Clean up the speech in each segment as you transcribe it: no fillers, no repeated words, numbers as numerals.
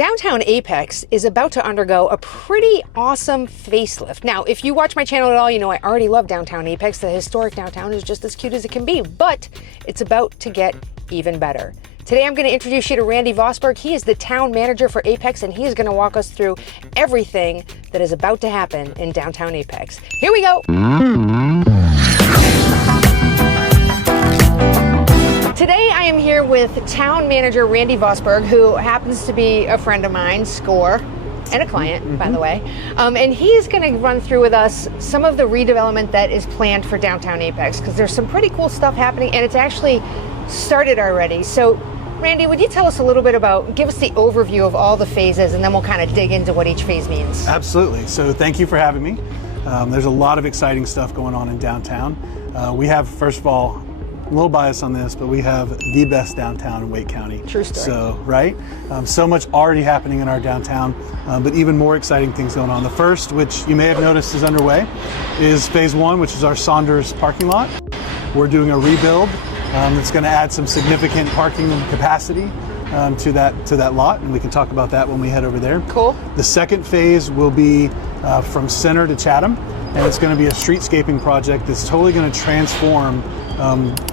Downtown Apex is about to undergo a pretty awesome facelift. Now, if you watch my channel at all, you know I already love Downtown Apex. The historic downtown is just as cute as it can be, but it's about to get even better. Today, I'm going to introduce you to Randy Vosburg. He is the town manager for Apex, and he is going to walk us through everything that is about to happen in Downtown Apex. Here we go. Today I am here with town manager Randy Vosburg, who happens to be a friend of mine, score, and a client, by the way. And he's going to run through with us some of the redevelopment that is planned for Downtown Apex, because there's some pretty cool stuff happening, and it's actually started already. So Randy, would you tell us a little bit about, give us the overview of all the phases, and then we'll kind of dig into what each phase means. Absolutely. So thank you for having me. There's a lot of exciting stuff going on in downtown. We have, first of all, a little bias on this, but we have the best downtown in Wake County. True story. So, right? So much already happening in our downtown, but even more exciting things going on. The first, which you may have noticed is underway, is phase one, which is our Saunders parking lot. We're doing a rebuild that's going to add some significant parking capacity to that lot, and we can talk about that when we head over there. Cool. The second phase will be from Center to Chatham, and it's going to be a streetscaping project that's totally going to transform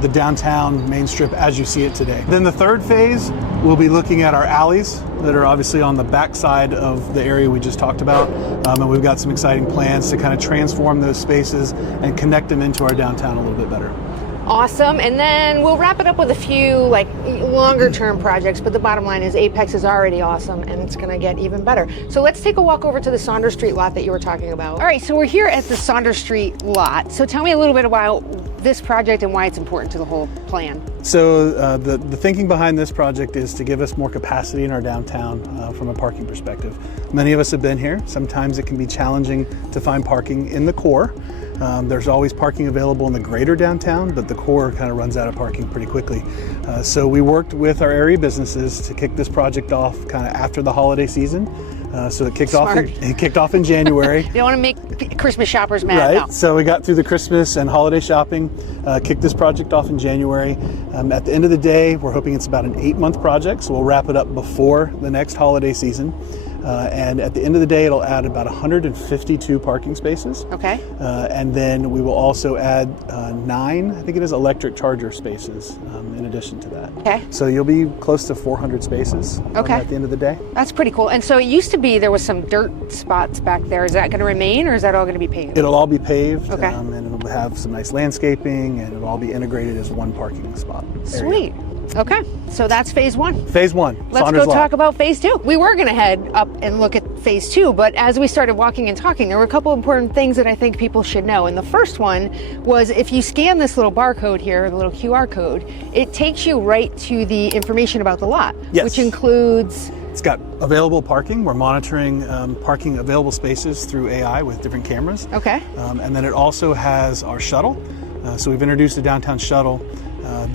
the downtown main strip as you see it today. Then the third phase, we'll be looking at our alleys that are obviously on the backside of the area we just talked about, and we've got some exciting plans to kind of transform those spaces and connect them into our downtown a little bit better. Awesome. And then we'll wrap it up with a few like longer term projects, but the bottom line is Apex is already awesome and it's going to get even better. So let's take a walk over to the Saunders Street lot that you were talking about. All right, so we're here at the Saunders Street lot. So tell me a little bit about this project and why it's important to the whole plan. So the thinking behind this project is to give us more capacity in our downtown from a parking perspective. Many of us have been here. Sometimes it can be challenging to find parking in the core. There's always parking available in the greater downtown, but the core kind of runs out of parking pretty quickly. So we worked with our area businesses to kick this project off kind of after the holiday season. So it kicked off in January. You don't want to make Christmas shoppers mad. Right. No. So we got through the Christmas and holiday shopping, kicked this project off in January. At the end of the day, we're hoping it's about an 8-month project, so we'll wrap it up before the next holiday season. And at the end of the day, it'll add about 152 parking spaces. Okay. And then we will also add 9, I think it is, electric charger spaces in addition to that. Okay. So you'll be close to 400 spaces at the end of the day. That's pretty cool. And so it used to be there was some dirt spots back there. Is that going to remain, or is that all going to be paved? It'll all be paved. Okay. And it'll have some nice landscaping, and it'll all be integrated as one parking spot. Sweet. Okay, so that's phase one. Phase one. Let's Saunders go Lot. talk about phase two. We were going to head up and look at phase two, but as we started walking and talking, there were a couple important things that I think people should know. And the first one was if you scan this little barcode here, the little QR code, it takes you right to the information about the lot, yes. Which includes... It's got available parking. We're monitoring parking available spaces through AI with different cameras. Okay. And then it also has our shuttle. So we've introduced a downtown shuttle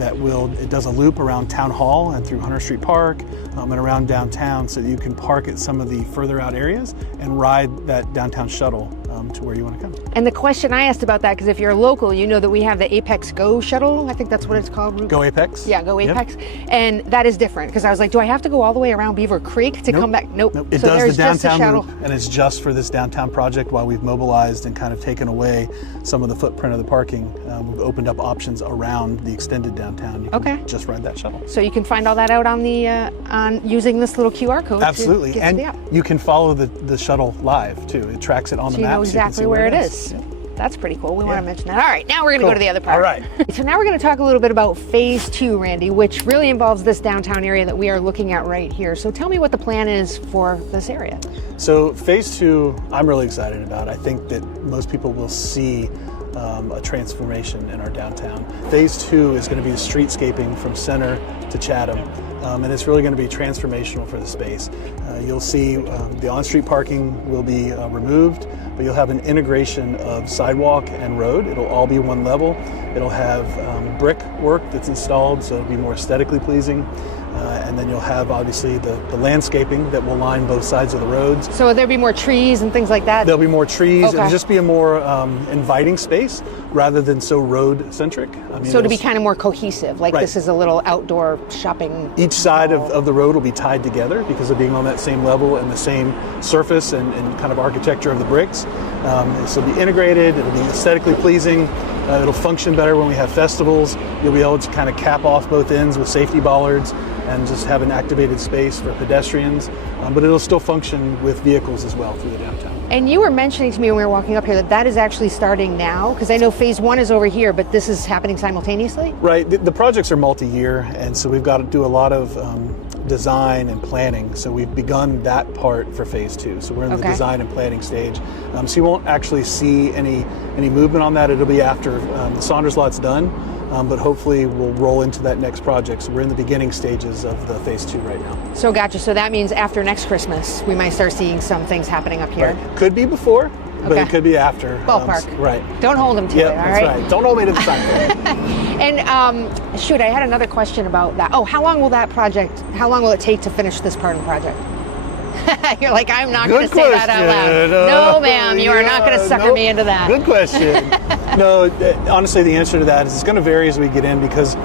it does a loop around Town Hall and through Hunter Street Park and around downtown, so that you can park at some of the further out areas and ride that downtown shuttle to where you want to come. And the question I asked about that, because if you're local, you know that we have the Apex Go shuttle. I think that's what it's called. Go Apex? Yeah, Go Apex. Yep. And that is different, because I was like, do I have to go all the way around Beaver Creek to come back? Nope. It so does the downtown loop, and it's just for this downtown project. While we've mobilized and kind of taken away some of the footprint of the parking, we've opened up options around the extended downtown. You can just ride that shuttle. So you can find all that out on the on using this little QR code. Absolutely, to get and to the app. You can follow the shuttle live too. It tracks it on the map. You know exactly where it is. Yeah. That's pretty cool. We want to mention that. All right, now we're going to go to the other part. All right. So now we're going to talk a little bit about phase two, Randy, which really involves this downtown area that we are looking at right here. So tell me what the plan is for this area. So phase two, I'm really excited about. I think that most people will see a transformation in our downtown. Phase two is going to be the streetscaping from Center to Chatham, and it's really going to be transformational for the space. You'll see the on-street parking will be removed, but you'll have an integration of sidewalk and road. It'll all be one level. It'll have brick work that's installed, so it'll be more aesthetically pleasing. And then you'll have obviously the landscaping that will line both sides of the roads. So there'll be more trees and things like that? There'll be more trees. Okay. It'll just be a more inviting space rather than so road-centric. So to be kind of more cohesive, like right. This is a little outdoor shopping. Each side of the road will be tied together because of being on that same level and the same surface and kind of architecture of the bricks. So it'll be integrated, it'll be aesthetically pleasing, it'll function better when we have festivals. You'll be able to kind of cap off both ends with safety bollards and just have an activated space for pedestrians, but it'll still function with vehicles as well through the downtown. And you were mentioning to me when we were walking up here that is actually starting now, because I know phase 1 is over here, but this is happening simultaneously? Right, the projects are multi-year, and so we've got to do a lot of design and planning. So we've begun that part for phase 2. So we're in the design and planning stage. So you won't actually see any movement on that. It'll be after the Saunders Lot's done. But hopefully we'll roll into that next project. So we're in the beginning stages of the phase 2 right now. So gotcha. So that means after next Christmas, we might start seeing some things happening up here. Right. Could be before, but it could be after. Ballpark. Right. Don't hold them to it, all that's right. Don't hold me to the side. And shoot, I had another question about that. Oh, how long will it take to finish this part of the project? You're like, I'm not going to say that out loud. No, ma'am, you are not going to sucker me into that. Good question. No, honestly, the answer to that is it's going to vary as we get in because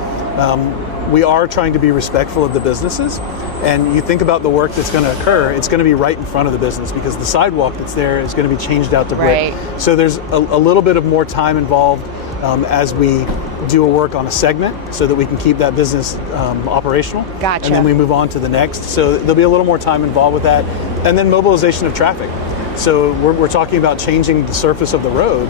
we are trying to be respectful of the businesses. And you think about the work that's going to occur, it's going to be right in front of the business because the sidewalk that's there is going to be changed out to brick. Right. So there's a little bit of more time involved as we do a work on a segment so that we can keep that business operational. Gotcha. And then we move on to the next. So there'll be a little more time involved with that. And then mobilization of traffic. So we're talking about changing the surface of the road,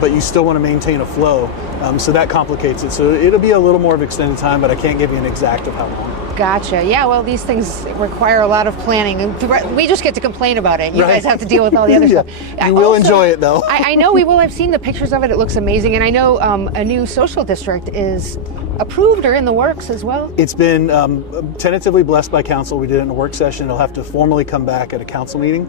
but you still want to maintain a flow. So that complicates it. So it'll be a little more of extended time, but I can't give you an exact of how long. Gotcha. Yeah, well, these things require a lot of planning. We just get to complain about it. You guys have to deal with all the other stuff. You will enjoy it, though. I know we will. I've seen the pictures of it. It looks amazing. And I know a new social district is approved or in the works as well. It's been tentatively blessed by council. We did it in a work session. It'll have to formally come back at a council meeting.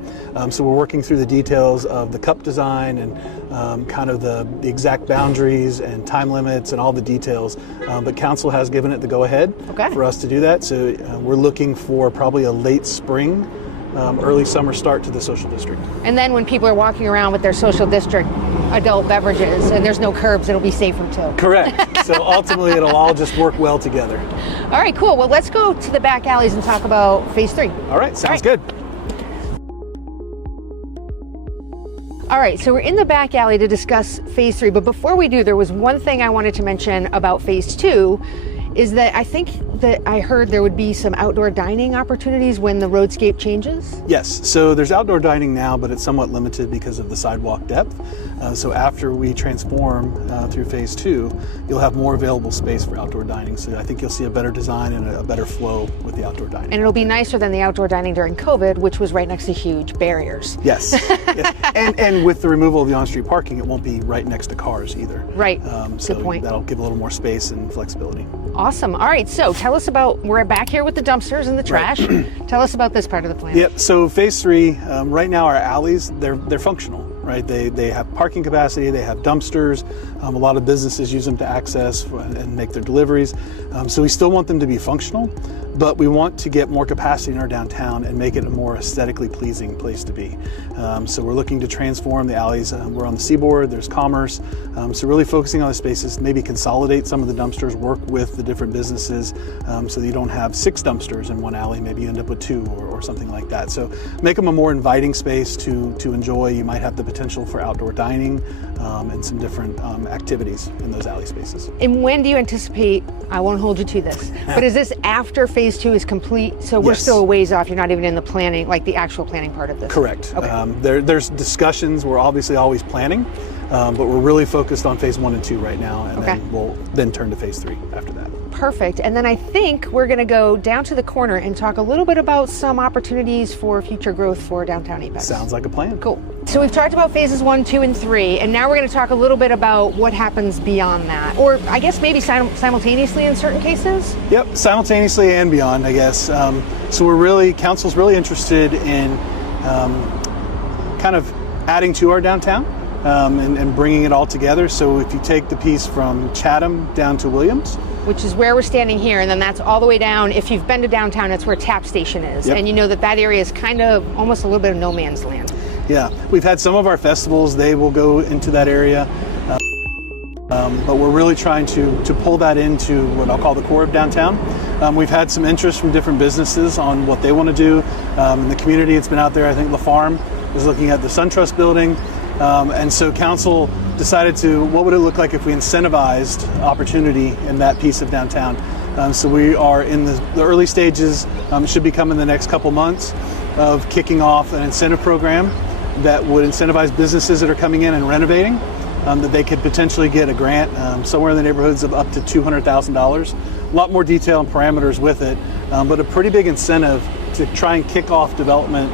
So we're working through the details of the cup design and kind of the exact boundaries and time limits and all the details. But council has given it the go-ahead for us to do that. So we're looking for probably a late spring, early summer start to the social district. And then when people are walking around with their social district adult beverages and there's no curbs, it'll be safer too. Correct. So ultimately it'll all just work well together. All right, cool. Well, let's go to the back alleys and talk about phase 3. All right, sounds good. All right, so we're in the back alley to discuss phase 3, but before we do, there was one thing I wanted to mention about phase 2 is that I think that I heard there would be some outdoor dining opportunities when the roadscape changes. Yes, so there's outdoor dining now, but it's somewhat limited because of the sidewalk depth. So after we transform through phase 2, you'll have more available space for outdoor dining. So I think you'll see a better design and a better flow with the outdoor dining. And it'll be nicer than the outdoor dining during COVID, which was right next to huge barriers. Yes, and with the removal of the on-street parking, it won't be right next to cars either. Right, So good point. That'll give a little more space and flexibility. Awesome. All right, so tell us about, we're back here with the dumpsters and the trash. Tell us about this part of the plan. Yep, so phase 3, right now our alleys, they're functional, right? They have parking capacity, they have dumpsters. A lot of businesses use them to access and make their deliveries. So we still want them to be functional, but we want to get more capacity in our downtown and make it a more aesthetically pleasing place to be. So we're looking to transform the alleys. We're on the seaboard, there's commerce. So really focusing on the spaces, maybe consolidate some of the dumpsters, work with the different businesses so that you don't have 6 dumpsters in one alley, maybe you end up with 2 or something like that. So make them a more inviting space to enjoy. You might have the potential for outdoor dining and some different activities in those alley spaces. And when do you anticipate, I won't hold you to this, but is this after phase 2 is complete? So we're still a ways off, you're not even in the planning, like the actual planning part of this? Correct. Okay. There's discussions, we're obviously always planning, but we're really focused on phase 1 and 2 right now, and then we'll then turn to phase 3 after that. Perfect. And then I think we're going to go down to the corner and talk a little bit about some opportunities for future growth for downtown Apex. Sounds like a plan. Cool. So we've talked about phases 1, 2, and 3, and now we're going to talk a little bit about what happens beyond that, or I guess maybe simultaneously in certain cases? Yep, simultaneously and beyond, I guess. So council's really interested in kind of adding to our downtown and bringing it all together. So if you take the piece from Chatham down to Williams, which is where we're standing here, and then that's all the way down. If you've been to downtown, that's where Tap Station is. Yep. And you know that area is kind of almost a little bit of no man's land. Yeah, we've had some of our festivals, they will go into that area. But we're really trying to pull that into what I'll call the core of downtown. We've had some interest from different businesses on what they want to do. In the community, it's been out there. I think La Farm is looking at the SunTrust building. And so council decided what would it look like if we incentivized opportunity in that piece of downtown. So we are in the early stages, it should be coming in the next couple months, of kicking off an incentive program that would incentivize businesses that are coming in and renovating, that they could potentially get a grant somewhere in the neighborhoods of up to $200,000. A lot more detail and parameters with it, but a pretty big incentive to try and kick off development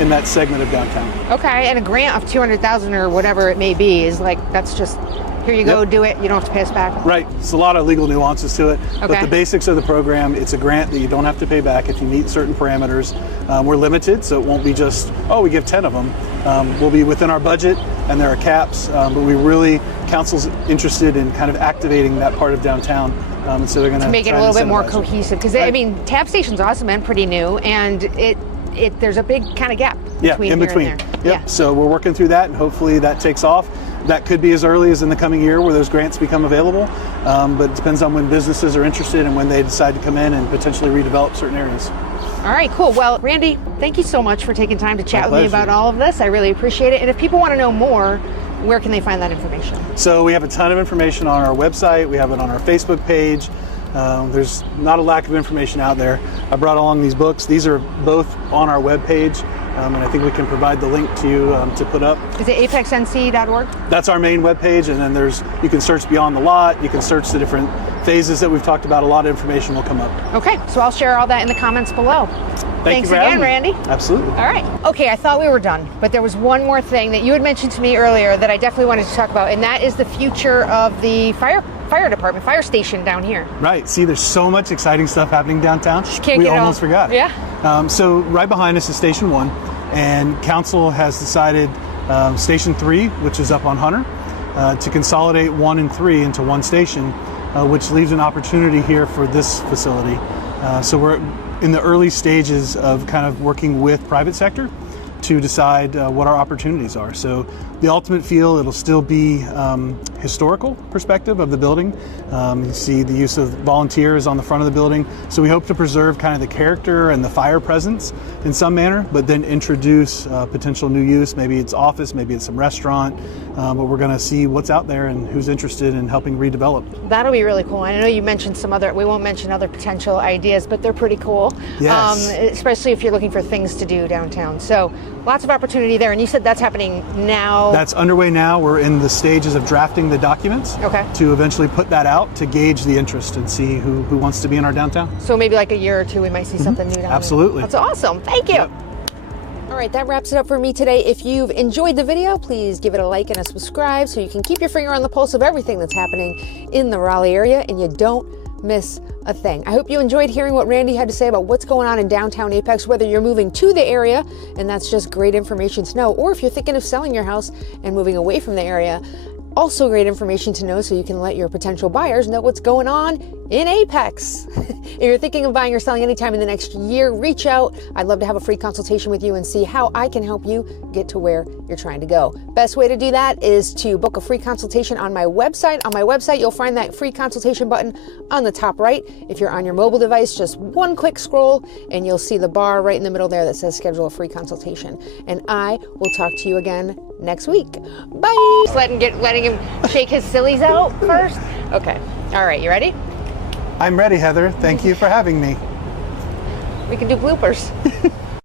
in that segment of downtown. Okay, and a grant of $200,000 or whatever it may be is like, that's just, here you go, do it, you don't have to pay us back. Right, it's a lot of legal nuances to it, okay. But the basics of the program, it's a grant that you don't have to pay back if you meet certain parameters. We're limited, so it won't be just, we give 10 of them. We'll be within our budget, and there are caps, but council's interested in kind of activating that part of downtown. So they're going to make it a little bit more cohesive, because right. I mean, Tap Station's awesome and pretty new, and there's a big kind of gap between in between. And there. Yep. Yeah. So we're working through that, and hopefully that takes off. That could be as early as in the coming year where those grants become available, but it depends on when businesses are interested and when they decide to come in and potentially redevelop certain areas. All right, cool. Well, Randy, thank you so much for taking time to chat with me about all of this. I really appreciate it. And if people want to know more, where can they find that information? So we have a ton of information on our website. We have it on our Facebook page. There's not a lack of information out there. I brought along these books. These are both on our webpage, and I think we can provide the link to you to put up. Is it apexnc.org? That's our main webpage, and then you can search Beyond the Lot. You can search the different phases that we've talked about. A lot of information will come up. Okay, so I'll share all that in the comments below. Thanks again, Randy. Absolutely. All right. Okay, I thought we were done, but there was one more thing that you had mentioned to me earlier that I definitely wanted to talk about, and that is the future of the fire department, fire station down here. Right. See, there's so much exciting stuff happening downtown. We almost forgot. Yeah. So right behind us is Station 1, and council has decided Station 3, which is up on Hunter, to consolidate 1 and 3 into one station, which leaves an opportunity here for this facility. So we're in the early stages of kind of working with private sector to decide what our opportunities are. So the ultimate feel, it'll still be historical perspective of the building. You see the use of volunteers on the front of the building. So we hope to preserve kind of the character and the fire presence in some manner, but then introduce potential new use. Maybe it's office, maybe it's some restaurant, but we're gonna see what's out there and who's interested in helping redevelop. That'll be really cool. I know you mentioned we won't mention other potential ideas, but they're pretty cool. Yes. Especially if you're looking for things to do downtown. So lots of opportunity there. And you said that's happening now? That's underway now. We're in the stages of drafting the documents to eventually put that out to gauge the interest and see who wants to be in our downtown. So maybe like a year or two, we might see something new down there. Absolutely. That's awesome. Thank you. Yep. All right, that wraps it up for me today. If you've enjoyed the video, please give it a like and a subscribe so you can keep your finger on the pulse of everything that's happening in the Raleigh area and you don't miss a thing. I hope you enjoyed hearing what Randy had to say about what's going on in downtown Apex, whether you're moving to the area, and that's just great information to know, or if you're thinking of selling your house and moving away from the area. Also great information to know so you can let your potential buyers know what's going on in Apex. If you're thinking of buying or selling anytime in the next year, reach out. I'd love to have a free consultation with you and see how I can help you get to where you're trying to go. Best way to do that is to book a free consultation on my website. On my website, you'll find that free consultation button on the top right. If you're on your mobile device, just one quick scroll and you'll see the bar right in the middle there that says schedule a free consultation. And I will talk to you again next week. Bye. Just letting him shake his sillies out first. Okay. All right. You ready? I'm ready, Heather. Thank you for having me. We can do bloopers.